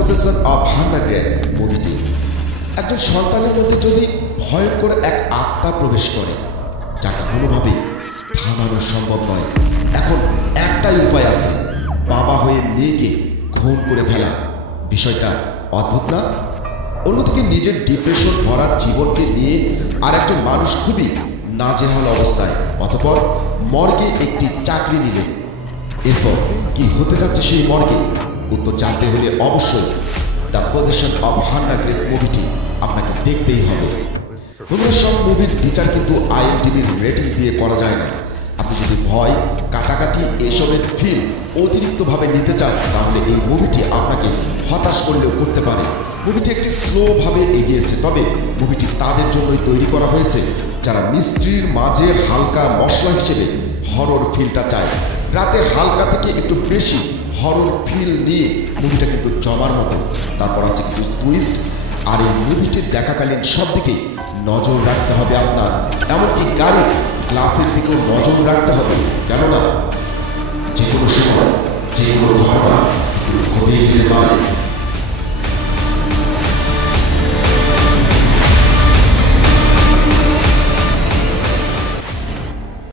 Possession of Hannah Grace মুভিটি একজন সন্তানের মধ্যে যদি ভয়ঙ্কর এক আত্মা প্রবেশ করে যাকে কোনোভাবে থামানো সম্ভব নয়, এখন একটাই উপায় আছে, বাবা হয়ে মেয়েকে খুন করে ফেলা। বিষয়টা অদ্ভুত না? অন্যদিকে নিজের ডিপ্রেশন ভরা জীবনকে নিয়ে আর একজন মানুষ খুবই নাজেহাল অবস্থায় অতঃপর মর্গে একটি চাকরি নিলেন। এরপর কি হতে যাচ্ছে সেই মর্গে, উত্তর জানতে হলে অবশ্যই the possession of Hannah Grace মুভিটি আপনাকে দেখতেই হবে। বন্ধুরা, সব মুভির বিচার কিন্তু IMDb'র রেটিং দিয়ে করা যায় না। আপনি যদি ভয়, কাটাকাটি এসবের ফিল্ম অতিরিক্তভাবে নিতে চান তাহলে এই মুভিটি আপনাকে হতাশ করলেও করতে পারে। মুভিটি একটি স্লোভাবে এগিয়েছে, তবে মুভিটি তাদের জন্যই তৈরি করা হয়েছে যারা মিস্ট্রির মাঝে হালকা মশলা হিসেবে হরর ফিলটা চায়। রাতে হালকা থেকে একটু বেশি হরর ফিল নিয়ে মুভিটা কিন্তু জমার মতো। তারপর আছে কিছু টুইস্ট, আর এই মুভিটি দেখাকালীন সব দিকেই নজর রাখতে হবে আপনার, এমনকি গাড়ির গ্লাসের দিকেও নজর রাখতে হবে, কেননা